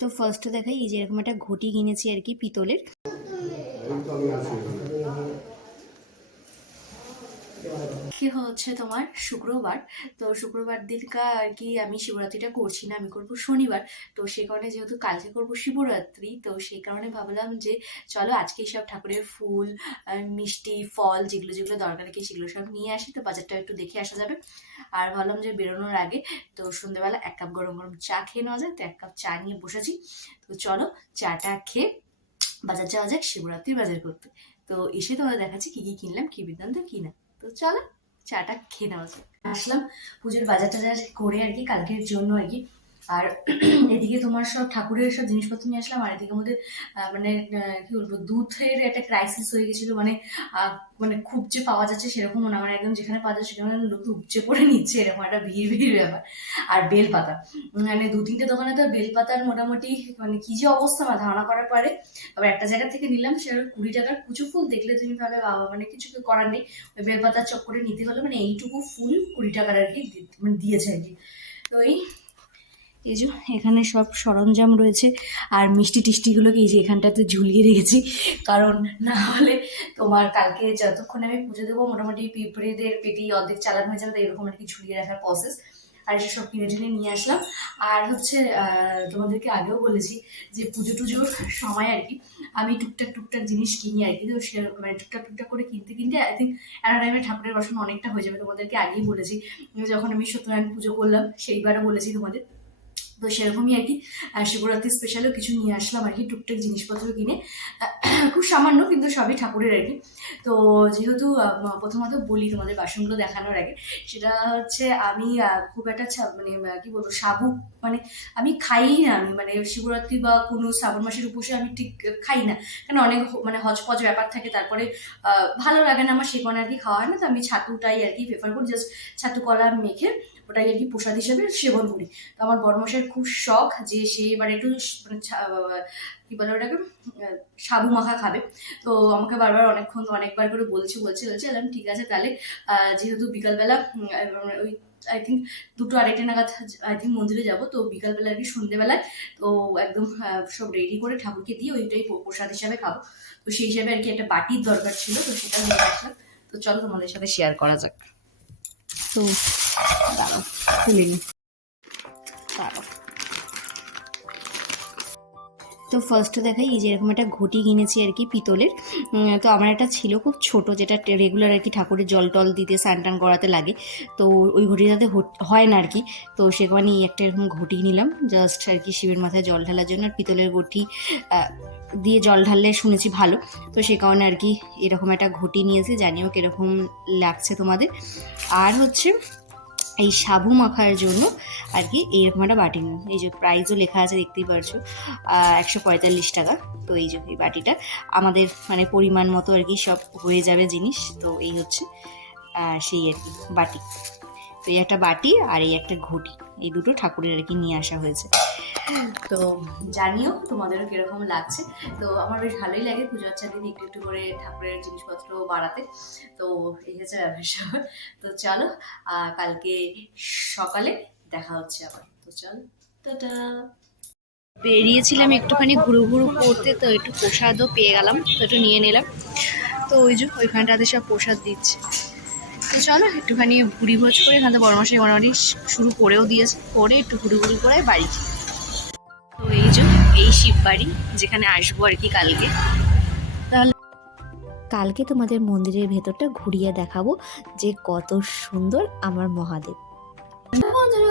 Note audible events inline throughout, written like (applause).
তো ফার্স্টে দেখাই এই যে এরকম একটা ঘটি কিনেছি আর কি পিতলের। কি হচ্ছে তোমার? শুক্রবার। তো শুক্রবার দিনকা আর কি আমি শিবরাত্রিটা করছি না, আমি করব শনিবার। তো সে কারণে যেহেতু কালকে করব শিবরাত্রি, তো সেই কারণে ভাবলাম যে চলো আজকে সব ঠাকুরের ফুল মিষ্টি, ফল যেগুলো যেগুলো দরকার কি সেগুলো সব নিয়ে আসি, তো বাজারটা একটু দেখে আসা যাবে। আর ভাবলাম যে বেরোনোর আগে তো সন্ধ্যেবেলা এক কাপ গরম গরম চা খেয়ে নেওয়া যায় তো এক কাপ চা নিয়ে বসেছি। তো চলো চাটা খেয়ে বাজার যাওয়া যাক, শিবরাত্রির বাজার করতে। তো এসে তোমরা দেখাচ্ছি কি কি কিনলাম, কি বৃত্তান্ত কি না। তো চলো। চাটা খেয়ে নেওয়া যাক। আসলাম পুজোর বাজার টাজার করে আর কি, কালকের জন্য আর কি। আর এদিকে তোমার সব ঠাকুরের সব জিনিসপত্র নিয়ে আসলাম, আর এদিকে আমাদের মানে কি বলব, দুধের একটা ক্রাইসিস হয়ে গেছিল মানে মানে খুব যে পাওয়া যাচ্ছে সেরকম না মানে একদম যেখানে পাওয়া যাচ্ছে সেখানে লোক উপচে পড়ে নিচ্ছে, এরকম একটা ভিড় ভিড় ব্যাপার। আর বেলপাতা মানে দু তিনটে দোকানে তো বেলপাতার মোটামুটি মানে কি যে অবস্থা আমার ধারণা করার পরে। আবার একটা জায়গা থেকে নিলাম সেটা কুড়ি টাকার কুচো ফুল, দেখলে তুমি ভাবে, বাবা মানে কিছু করার নেই। ওই বেলপাতার চক্করে নিতে হলে মানে এইটুকু ফুল কুড়ি টাকার আর কি মানে দিয়েছে আর কি। তো এই এই যে এখানে সব সরঞ্জাম রয়েছে আর মিষ্টি টিষ্টিগুলোকে এই যে এখানটাতে ঝুলিয়ে রেখেছি। কারণ না হলে তোমার কালকে যতক্ষণ আমি পুজো দেবো মোটামুটি পিঁপড়েদের পেটি অর্ধেক চালান হয়ে যাবে তো এরকম আর কি ঝুলিয়ে রাখার প্রসেস আর এসে সব কিনে টিনে নিয়ে আসলাম। আর হচ্ছে তোমাদেরকে আগেও বলেছি যে পুজো টুজোর সময় আর কি আমি টুকটাক টুকটাক জিনিস কিনি আর কি। তো সে মানে টুকটাক টুকটাক করে কিনতে কিনতে আই থিঙ্ক একটা টাইমে ঠাকুরের বাসন অনেকটা হয়ে যাবে। তোমাদেরকে আগেই বলেছি। যখন আমি সত্যনারায়ণ পুজো করলাম, সেইবারও বলেছি তোমাদের। তো সেরকমই আর কি। শিবরাত্রি স্পেশালও কিছু নিয়ে আসলাম আর কি, টুকটাক জিনিসপত্র কিনে। (clears throat) খুব সামান্য কিন্তু সবই ঠাকুরের আর কি। তো যেহেতু প্রথমত বলি তোমাদের বাসনগুলো দেখানোর আগে, সেটা হচ্ছে আমি খুব একটা মানে কি বলব, সাবু মানে আমি খাই না আমি। মানে শিবরাত্রি বা কোনো শ্রাবণ মাসের উপসে আমি ঠিক খাই না। কেন অনেক মানে হজপজ ব্যাপার থাকে, তারপরে ভালো লাগে না আমার সেখানে আর কি খাওয়া হয় না। তো আমি ছাতুটাই আর কি প্রেফার করি জাস্ট ছাতু কলা মেখে ওটাই আর কি প্রসাদ হিসেবে সেবন করি। তো আমার বড়মশের খুব শখ যে সে এবার একটু মানে কি বলে ওটাকে সাবু মাখা খাবে। তো আমাকে বারবার অনেকক্ষণ, অনেকবার করে বলছে বলছে বলছে এলাম ঠিক আছে তাহলে যেহেতু বিকালবেলা ওই আই থিঙ্ক দুটো আড়াইটে নাগাদ আই থিঙ্ক মন্দিরে যাব, তো বিকালবেলা আর কি সন্ধেবেলায়, তো একদম সব রেডি করে ঠাকুরকে দিয়ে ওইটাই প্রসাদ হিসাবে খাব। তো সেই হিসাবে আর কি একটা বাটির দরকার ছিল, তো সেটা নিয়ে আসলাম। তো চলো তোমাদের সাথে শেয়ার করা যাক। তো দাঁড়াও খুলে নি দাঁড়াও তো ফার্স্টে দেখাই, এই যে এরকম একটা ঘটি কিনেছি আর কি পিতলের। তো আমার একটা ছিল খুব ছোট, যেটা রেগুলার আর কি ঠাকুরের জল টল দিতে, স্নান টান করাতে লাগে। তো ওই ঘটিটাতে হয় না আর কি। তো সেখানে একটা এরকম ঘটি নিলাম জাস্ট আর কি শিবের মাথায় জল ঢালার জন্য। আর পিতলের ঘটি দিয়ে জল ঢাললে শুনেছি ভালো। তো সে কারণে আর কি এরকম একটা ঘটি নিয়েছি, জানিও কীরকম লাগছে তোমাদের। আর হচ্ছে এই সাবু মাখার জন্য আর কি এইরকম একটা বাটি নিন এই যে প্রাইসও লেখা আছে, দেখতেই পারছ। একশো পঁয়তাল্লিশ টাকা। তো এই যে এই বাটিটা আমাদের মানে পরিমাণ মতো আর কি সব হয়ে যাবে জিনিস। তো এই হচ্ছে সেই আর কি বাটি। এই একটা বাটি আর এই একটা ঘটি। এই দুটো ঠাকুরের আর কি নিয়ে আসা হয়েছে। তো জানিও তোমাদেরও কীরকম লাগছে। তো আমার বেশ ভালোই লাগে পুজো আচ্ছা দিন একটু একটু করে ঠাকুরের জিনিসপত্র বাড়াতে। তো এই হচ্ছে ব্যবসা তো চলো কালকে সকালে দেখা হচ্ছে আবার। তো চলো, টাটা। বেরিয়েছিলাম একটুখানি ঘুরু ঘুরু করতে, তো একটু প্রসাদও পেয়ে গেলাম, তো একটু নিয়ে নিলাম। তো ওই যে ওইখানটাতে সব প্রসাদ দিচ্ছে। চলো, একটুখানি ভুড়ি ভোজ করে এখান থেকে বড়মাসে মোটামুটি শুরু করেও দিয়েছে, করে একটু ঘুরি ঘুরি করে বাড়ি তো এই যে, এই শিব বাড়ি, যেখানে আসব আর কি কালকে। তাহলে কালকে তোমাদের মন্দিরের ভেতরটা ঘুরিয়ে দেখাবো যে কত সুন্দর আমার Mahadev.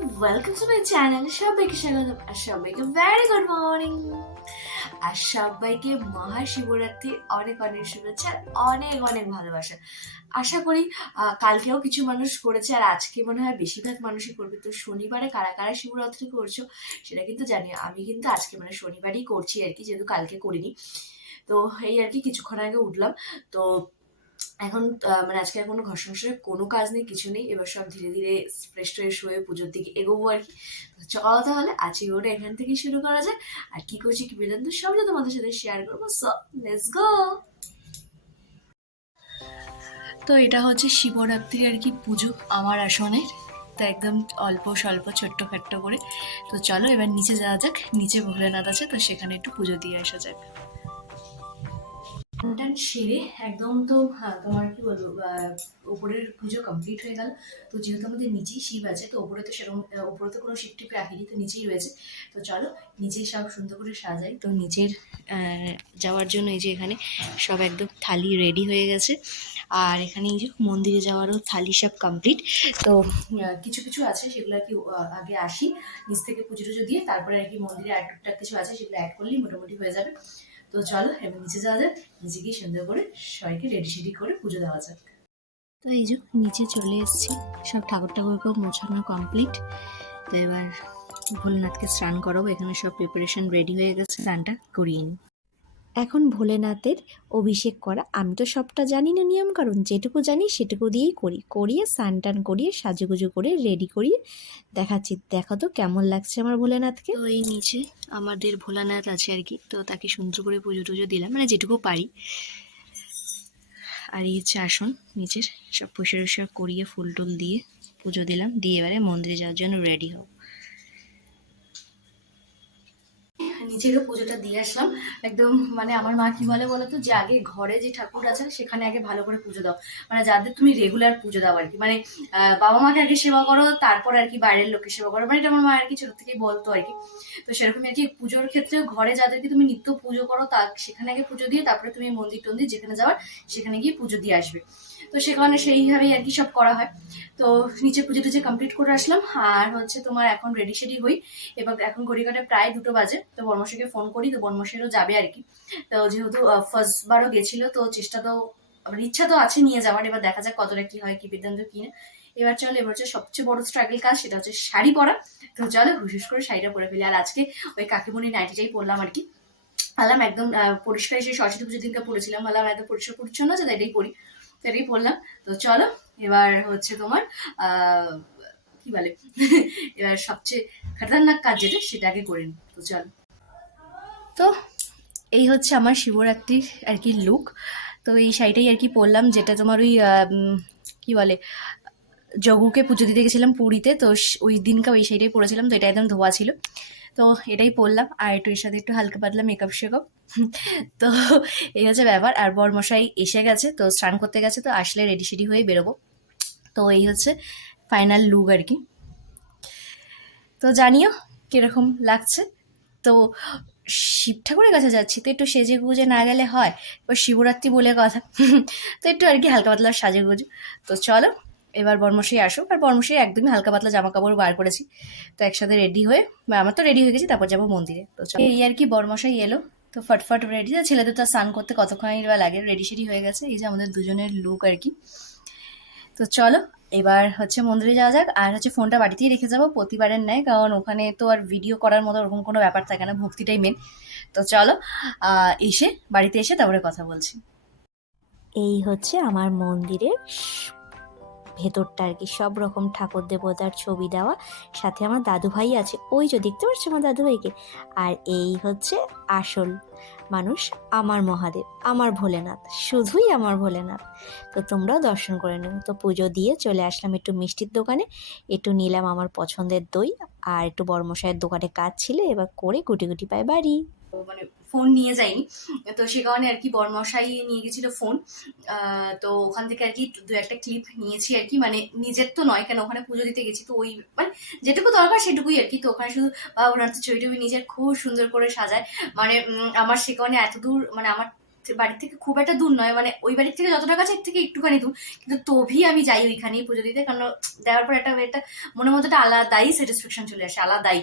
Welcome to my channel সবাইকে স্বাগত আর সবাইকে ভেরি গুড মর্নিং আর সবাইকে মহাশিবরাত্রির অনেক অনেক শুভেচ্ছা, অনেক অনেক ভালোবাসা। আশা করি কালকেও কিছু মানুষ করেছে আর আজকে মনে হয় বেশিরভাগ মানুষই করবে। তো শনিবারে কারা কারা শিবরাত্রি করছ সেটা কিন্তু জানি আমি কিন্তু আজকে মানে শনিবারই করছি আর কি, যেহেতু কালকে করিনি। তো এই আর কি কিছুক্ষণ আগে উঠলাম। তো এখন মানে আজকে আর কোনো ঘর সংসারে কোনো কাজ নেই, কিছু নেই। এবার সব ধীরে ধীরে ফ্রেশ ট্রেশ হয়ে পুজোর দিকে এগোবো আর কি। চলো তাহলে আজকে ওটা এখান থেকে শুরু করা যায় আর কি করছি, কি বেদান্ত সবটা তোমাদের সাথে শেয়ার করব। সো লেটস গো তো এটা হচ্ছে শিবরাত্রি আর কি পুজো আমার আসনের তো একদম অল্প স্বল্প, ছোট্ট খাট্ট করে। তো চলো, এবার নিচে যাওয়া যাক। নিচে ভোলেনাথ আছে, তো সেখানে একটু পুজো দিয়ে আসা যাক। টান সেরে একদম তো হ্যাঁ তোমার কি বলব ওপরের পুজো কমপ্লিট হয়ে গেল। তো যেহেতু আমাদের নিচেই শিব আছে, তো ওপরে তো সেরকম ওপরে তো কোনো শিব টিপ রাখিনি, তো নিচেই রয়েছে। তো চলো নিচে সব সুন্দর করে সাজাই। তো নিচের যাওয়ার জন্য এই যে এখানে সব একদম থালি রেডি হয়ে গেছে। আর এখানে এই যে মন্দিরে যাওয়ারও থালি সব কমপ্লিট তো কিছু কিছু আছে সেগুলো আর কি আগে আসি। নিচ থেকে পুজো টুজো দিয়ে তারপরে আর কি মন্দিরে আর টুকটাক কিছু আছে সেগুলো অ্যাড করলেই মোটামুটি হয়ে যাবে। তো চলো এবার নিচে যাওয়া যাক নিচে গিয়ে সুন্দর করে সবাইকে রেডি সেডি করে পুজো দেওয়া যাক। তো এই যে নিচে চলে এসেছি, সব ঠাকুর ঠাকুরকেও মোছানো কমপ্লিট তো এবার ভোলনাথকে স্নান করাবো, এখানে সব প্রিপারেশন রেডি হয়ে গেছে, স্নানটা করিয়ে নিই। এখন ভোলেনাথের অভিষেক করা। আমি তো সবটা জানি না নিয়ম কারণ যেটুকু জানি সেটুকু দিয়েই করি। করিয়ে স্নান টান করিয়ে সাজুগুজু করে রেডি করিয়ে দেখাচ্ছি। দেখো তো কেমন লাগছে আমার ভোলেনাথকে। তো এই নিচে আমাদের ভোলানাথ আছে আর কি। তো তাকে সুন্দর করে পুজো টুজো দিলাম। মানে যেটুকু পারি। আর এই হচ্ছে আসন নিচের। সব টরিষ্কার করিয়ে ফুল টুল দিয়ে পুজো দিলাম। দিয়ে এবারে মন্দিরে যাওয়ার জন্য রেডি হব। নিচেরও পুজোটা দিয়ে আসলাম। একদম মানে আমার মা কি বলে বলো তো যে আগে ঘরে যে ঠাকুর আছে সেখানে আগে ভালো করে পুজো দাও। মানে যাদের তুমি রেগুলার পুজো দাও আর কি। মানে বাবা মাকে আগে সেবা করো, তারপর আর কি বাইরের লোককে সেবা করো। মানে এটা আমার মা আর কি ছোট থেকেই বলতো আর কি। তো সেরকমই আর কি পুজোর ক্ষেত্রে ঘরে যাদেরকে তুমি নিত্য পুজো করো, তা সেখানে আগে পুজো দিয়ে, তারপরে তুমি মন্দির টন্দির যেখানে যাওয়ার, সেখানে গিয়ে পুজো দিয়ে আসবে। তো সেখানে সেইভাবেই আর কি সব করা হয়। তো নিচে পুজো টুজো কমপ্লিট করে আসলাম। আর হচ্ছে তোমার এখন রেডি সেডি হই। এবং এখন ঘড়ি কাটে প্রায় দুটো বাজে। তো বর্মশাইকে ফোন করি, তো বর্মশাইরও যাবে আর কি। তো যেহেতু ফার্স্ট বারও গেছিল, তো চেষ্টা তো ইচ্ছা তো আছে নিয়ে যাওয়ার। এবার দেখা যাক কতটা কি হয়, কি বিদ্যান্ত, কি না। এবার চলো, এবার হচ্ছে সবচেয়ে বড় স্ট্রাগল কাজ, সেটা হচ্ছে শাড়ি পরা। তো চলো হুশুস করে শাড়িটা পরে ফেলি। আর আজকে ওই কাকিমণি নাইটিটাই পরলাম আর কি আলাম একদম পরিষ্কার সেই সরস্বতী পুজোর দিনকে পড়েছিলাম আলাম একদম পরিষ্কার পরিচ্ছন্ন তাই এটাই পরি। তো এটাই পরলাম তো চলো, এবার হচ্ছে তোমার কি বলে? (laughs) এবার সবচেয়ে খতরনাক কাজ যেটা সেটাকে করে নিই। তো চলো। তো এই হচ্ছে আমার শিবরাত্রির আর কি লুক তো এই শাড়িটাই আর কি পরলাম, যেটা তোমার ওই কি বলে জগুকে পুজো দিতে গেছিলাম পুরীতে। তো ওই দিনকে ওই শাড়িটাই পরেছিলাম, তো এটা একদম ধোয়া ছিল। তো এটাই পরলাম আর একটু এর সাথে একটু হালকা পাতলা মেকআপ শেকআপ তো এই হচ্ছে ব্যাপার। আর বরমশাই এসে গেছে, তো স্নান করতে গেছে, তো আসলে রেডি সেডি হয়ে বেরোবো। তো এই হচ্ছে ফাইনাল লুক আর কি। তো জানিও কীরকম লাগছে। তো শিব ঠাকুরের কাছে যাচ্ছি, তো একটু সেজে গুজে না গেলে হয়। এবার শিবরাত্রি বলে কথা। তো একটু আর কি হালকা পাতলা সাজে গুজে তো চলো এবার বর্মশাই আসুক, আর বর্মশাই একদমই হালকা পাতলা জামা কাপড় বার করেছি, তো একসাথে রেডি হয়ে, আমার তো রেডি হয়ে গেছি, তারপর যাব মন্দিরে। তো এই আর কি বর্মশাই এলো, তো ফটফট রেডি ছেলেদের তো স্নান করতে কতক্ষণই বা লাগে রেডি সেডি হয়ে গেছে, এই যে আমাদের দুজনের লুক আর কি। তো চলো, এবার হচ্ছে মন্দিরে যাওয়া যাক, আর হচ্ছে ফোনটা বাড়িতেই রেখে যাব, প্রতিবারের নেয় কারণ ওখানে তো আর ভিডিও করার মতো ওরকম কোনো ব্যাপার থাকে না, ভক্তিটাই মেন তো চলো এসে, বাড়িতে এসে তারপরে কথা বলছি। এই হচ্ছে আমার মন্দিরের ভেতরটা আর কি, সব রকম ঠাকুর দেবতার ছবি দেওয়া। সাথে আমার দাদু ভাই আছে, ওই যে দেখতে পাচ্ছ আমার দাদু ভাইকে আর এই হচ্ছে আসল মানুষ আমার মহাদেব, আমার ভোলেনাথ, শুধুই আমার ভোলেনাথ। তো তোমরাও দর্শন করে নেবে তো পুজো দিয়ে চলে আসলাম একটু মিষ্টির দোকানে, একটু নিলাম আমার পছন্দের দই, আর একটু বর্মশায়ের দোকানে কাজ ছিল, এবার করে গুটি গুটি পায় বাড়ি। মানে ফোন নিয়ে যাইনি। তো সে কারণে আর কি বরমশাই নিয়ে গেছিল ফোন। তো ওখান থেকে আর কি দু একটা ক্লিপ নিয়েছি আর কি। মানে নিজের তো নয়, কেন ওখানে পুজো দিতে গেছি তো ওই মানে যেটুকু দরকার সেটুকুই আর কি। তো ওখানে শুধু বাবা ওনার তো ছবি টবি নিজের খুব সুন্দর করে সাজায়। মানে আমার সে কারণে এত দূর মানে আমার বাড়ির থেকে খুব একটা দূর নয়। মানে ওই বাড়ির থেকে যতটা কাছে থেকে একটুখানি দূর। কিন্তু তবি আমি যাই ওইখানেই পুজো দিতে। কারণ দেওয়ার পর একটা একটা মনের মধ্যে একটা আলাদাই স্যাটিসফ্যাকশন চলে আসে, আলাদাই।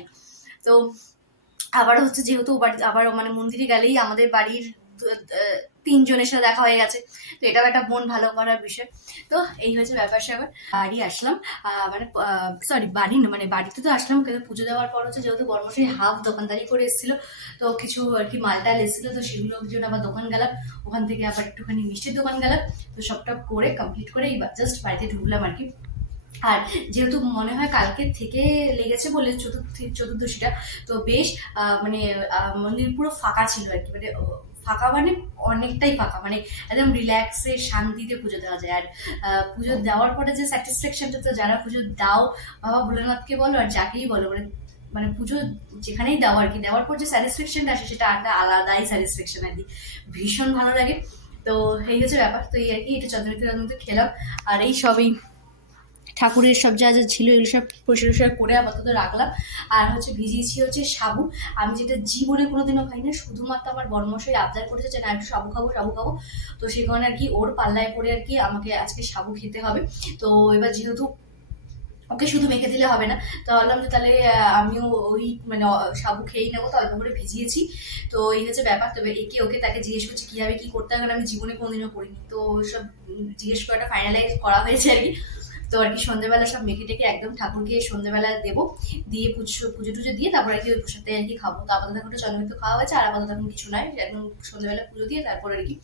তো আবার হচ্ছে যেহেতু আবার মানে মন্দিরে গেলেই আমাদের বাড়ির তিনজনের সাথে দেখা হয়ে গেছে। তো এটাও একটা মন ভালো করার বিষয়। তো এই হচ্ছে ব্যাপার স্যাপার। বাড়ি আসলাম। মানে সরি বাড়ি না মানে বাড়িতে তো আসলাম, কিন্তু পুজো দেওয়ার পর হচ্ছে যেহেতু বর্মশাই হাফ দোকানদারি করে এসেছিল, তো কিছু আর কি মালটাল এসেছিল, তো সেগুলোর জন্য আবার দোকান গেলাম। ওখান থেকে আবার একটুখানি মিষ্টির দোকান গেলাম। তো সবটা করে কমপ্লিট করে এই জাস্ট বাড়িতে ঢুকলাম আর কি। আর যেহেতু মনে হয় কালকে থেকে লেগেছে বলে চতুর্থ চতুর্দশীটা, তো বেশ মানে মন্দির পুরো ফাঁকা ছিল আর কি। মানে ফাঁকা মানে অনেকটাই ফাঁকা। মানে একদম রিল্যাক্সে শান্তিতে পুজো দেওয়া যায়। আর পুজো দেওয়ার পরে যে স্যাটিসফ্যাকশনটা তো যারা পুজো দাও, বাবা ভোলেনাথকে বলো আর যাকেই বলো মানে মানে পুজো যেখানেই দাও আর কি, দেওয়ার পর যে স্যাটিসফ্যাকশনটা আসে, সেটা একটা আলাদাই স্যাটিসফ্যাকশন আর কি। ভীষণ ভালো লাগে। তো, এই হচ্ছে ব্যাপার। তো এই আর কি, এটা মধ্যে খেলাম। আর এই সবই ঠাকুরের সব যা যা ছিল এগুলো সব পরিষ্কার টরিষ্কার করে আপাতত রাখলাম। আর হচ্ছে ভিজিয়েছি হচ্ছে সাবু। আমি যেটা জীবনে কোনোদিনও খাই না শুধুমাত্র আমার বর্মশাই আবদার করেছে যে, না, একটু সাবু খাব সাবু খাব। তো সেই কারণে আর কি ওর পাল্লায় পড়ে আর কি আমাকে আজকে সাবু খেতে হবে। তো এবার যেহেতু ওকে শুধু মেখে দিলে হবে না, তো ভাবলাম যে তাহলে আমিও ওই মানে সাবু খেয়েই নেব, তো অল্প করে ভিজিয়েছি। তো এই হচ্ছে ব্যাপার। তবে একে ওকে তাকে জিজ্ঞেস করছি, কীভাবে কী করতে হবে আমি জীবনে কোনোদিনও করিনি। তো সব জিজ্ঞেস করাটা ফাইনালাইজ করা হয়েছে আর কি। তো আর কি সন্ধ্যেবেলা সব মেখে টেকে একদম ঠাকুরকে সন্ধ্যেবেলা দেবো। দিয়ে পুজো পুজো টুজো দিয়ে তারপর আর কি ওই প্রসাদে আর কি খাব। তো আপাতত এখন চন্দ্রমিত্র খাওয়া হয়েছে, আর আপাতত এখন কিছু নয় একদম সন্ধ্যেবেলা পুজো দিয়ে তারপর আর কি।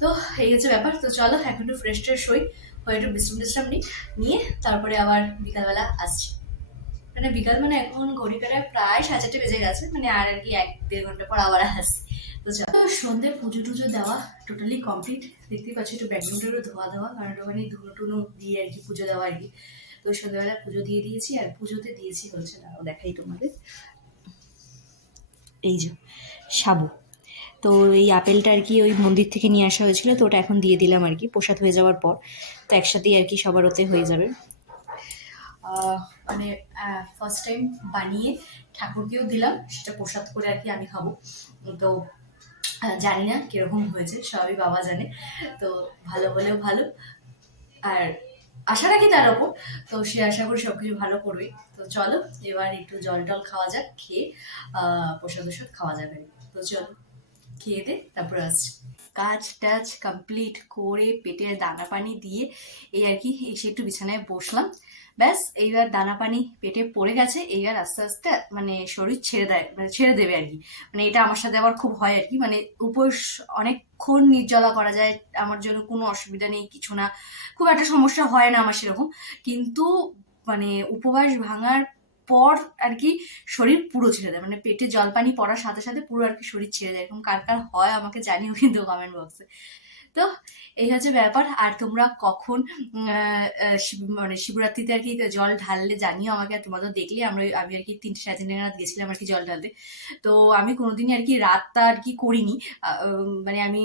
তো এই হচ্ছে ব্যাপার, তো চলো এখন একটু ফ্রেশ ট্রেশ হই, হয়ে একটু বিশ্রাম টিশ্রাম নিই, নিয়ে তারপরে আবার বিকালবেলা আসছি। মানে বিকাল মানে এখন ঘড়ি কাটায় প্রায় সাড়ে চারটে বেজে গেছে মানে আর আর কি এক দেড় ঘণ্টা পর আবার আসছি। তো চলো সন্ধ্যে পুজো টুজো দেওয়া টোটালি কমপ্লিট দেখতেই পাচ্ছি একটু ব্যাডমিন্টনও ধোয়া দেওয়া, কারণ ওখানে ধুনো টুনো দিয়ে আর কি পুজো দেওয়া আর কি। তো সন্ধ্যাবেলা পুজো দিয়ে দিয়েছি আর পুজোতে দিয়েছি হচ্ছে না দেখাই তোমাদের। এই যে, সাবু। তো এই আপেলটা আর কি ওই মন্দির থেকে নিয়ে আসা হয়েছিল, তো ওটা এখন দিয়ে দিলাম আর কি, প্রসাদ হয়ে যাওয়ার পর। তো একসাথেই আর কি সবার ওতে হয়ে যাবে। মানে ফার্স্ট টাইম বানিয়ে ঠাকুরকেও দিলাম, সেটা প্রসাদ করে আর কি আমি খাব। তো জানি না কীরকম হয়েছে, সবই বাবা জানে। তো ভালো হলেও ভালো। আর আশা রাখি তার ওপর। তো সে আশা করি সব কিছু ভালো করবে। তো চলো, এবার একটু জল টল খাওয়া যাক, খেয়ে প্রসাদ ওষুধ খাওয়া যাবে। তো চলো, খেয়ে দে, তারপর আসছি। কাজ টাজ কমপ্লিট করে পেটের দানা পানি দিয়ে এই আর কি, এসে একটু বিছানায় বসলাম। ব্যাস, এইবার দানা পানি পেটে পড়ে গেছে, এইবার আস্তে আস্তে মানে শরীর ছেড়ে দেয় মানে ছেড়ে দেবে আর কি। মানে এটা আমার সাথে আবার খুব হয় আর কি মানে উপোস অনেকক্ষণ নির্জলা করা যায়, আমার জন্য কোনো অসুবিধা নেই, কিছু না। খুব একটা সমস্যা হয় না আমার সেরকম, কিন্তু মানে উপবাস ভাঙার পর আর কি শরীর পুরো ছেড়ে দেয় মানে পেটে জল পানি পড়ার সাথে সাথে পুরো আর কি শরীর ছেড়ে দেয়। এরকম কার কার হয় আমাকে জানিও কিন্তু কমেন্ট বক্সে তো এই হচ্ছে ব্যাপার। আর তোমরা কখন মানে শিবরাত্রিতে আর কি জল ঢাললে জানিও আমাকে, আর তোমরা তো দেখলে আমরা আমি আর কি তিনটে সাড়ে তিনটে নাগাদ গেছিলাম আর কি জল ঢালতে। তো আমি কোনোদিনই আর কি রাতটা আর কি করিনি। মানে আমি,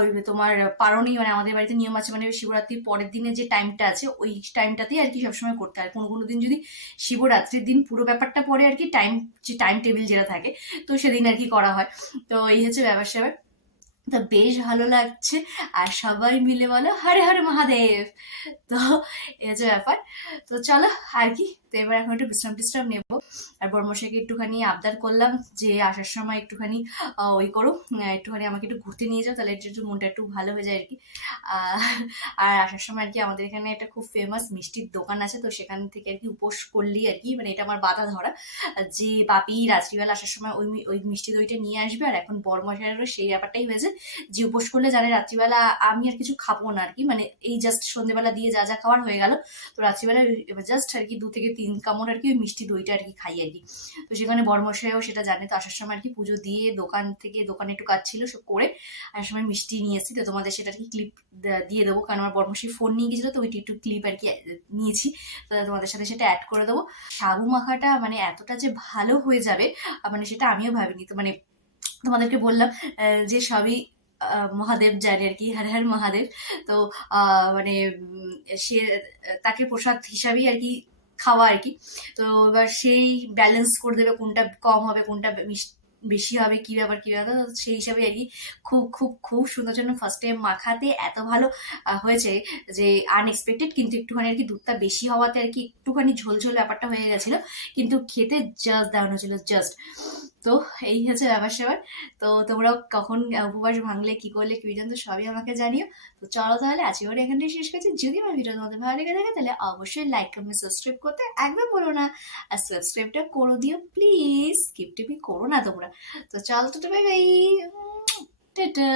ওই তোমার পারণেই মানে আমাদের বাড়িতে নিয়ম আছে মানে শিবরাত্রির পরের দিনে যে টাইমটা আছে, ওই টাইমটাতেই আর কি সবসময় করতে হয়। কোনো কোনো দিন যদি শিবরাত্রির দিন পুরো ব্যাপারটা পরে আর কি টাইম, যে টাইম টেবিল যেটা থাকে, তো সেদিন আর কি করা হয়। তো এই হচ্ছে ব্যাপার তো বেশ ভালো লাগছে। আর সবাই মিলে বলো, হরে হরে মহাদেব! তো এই যে ব্যাপার। তো চলো, আর কি? তো এবার এখন একটু বিশ্রাম টিশ্রাম নেব। আর বর্মশাইকে একটুখানি আবদার করলাম যে আসার সময় একটুখানি ওই করো একটুখানি আমাকে একটু ঘুরতে নিয়ে যাও, তাহলে একটু মনটা একটু ভালো হয়ে যায় আর কি। আর আসার সময় আর কি আমাদের এখানে একটা খুব ফেমাস মিষ্টির দোকান আছে, তো সেখান থেকে আর কি উপোস করলি আর কি মানে এটা আমার বাধা ধরা। যে বাপি রাত্রিবেলা আসার সময় ওই ওই মিষ্টি দইটা নিয়ে আসবে, আর এখন বর্মশাইয়েরও সেই ব্যাপারটাই হয়েছে যে উপোস করলে জানে রাত্রিবেলা আমি আর কিছু খাব না আর কি মানে এই জাস্ট সন্ধ্যেবেলা দিয়ে যা যা খাওয়ার হয়ে গেল। তো রাত্রিবেলা জাস্ট আর কি দু থেকে তিন কামড় আর কি, ওই মিষ্টি দইটা আর কি খাই আর কি। তো সেখানে বর্মশাইও সেটা জানে, তো আসার সময় আর কি পুজো দিয়ে দোকান থেকে, দোকানে একটু কাজ ছিল সব করে আসার সময় মিষ্টি নিয়ে এসেছি, তো তোমাদের সেটা আর কি ক্লিপ দিয়ে দেবো। কারণ আমার বর্মশাই ফোন নিয়ে গেছিল, তো ওইটি একটু ক্লিপ আর কি নিয়েছি। তো তোমাদের সাথে সেটা অ্যাড করে দেবো। সাবু মাখাটা মানে এতটা যে ভালো হয়ে যাবে মানে সেটা আমিও ভাবিনি। তো মানে তোমাদেরকে বললাম যে সবই মহাদেব জানে আর কি, হর হর মহাদেব। তো মানে সে, তাকে প্রসাদ হিসাবেই আর কি খাওয়া আর কি। তো এবার সেই ব্যালেন্স করে দেবে কোনটা কম হবে, কোনটা বেশি হবে, কি ব্যাপার কি ব্যাপার সেই হিসাবে আর কি। খুব খুব খুব সুন্দর জন্য ফার্স্ট টাইম মাখাতে এত ভালো হয়েছে যে আনএক্সপেক্টেড কিন্তু একটুখানি আর কি দুধটা বেশি হওয়াতে আর কি একটুখানি ঝোল ঝোল ব্যাপারটা হয়ে গেছিল। কিন্তু খেতে জাস্ট দারুণ হয়েছিল জাস্ট তো এই হচ্ছে ব্যাপার স্যাপার তো তোমরা কখন উপবাস ভাঙলে, কি করলে, কি জানতো সবই আমাকে জানিও। তো চলো তাহলে আজকে ওরা এখানটাই শেষ করছি। যদি আমার ভিডিও তোমাদের ভালো লেগে থাকে, তাহলে অবশ্যই লাইক কমেন্ট সাবস্ক্রাইব করতে একদম বলো না। আর সাবস্ক্রাইবটা করো দিও প্লিজ স্কিপ টিপি করো না তোমরা। তো চলো তো বাই বাই টাটা।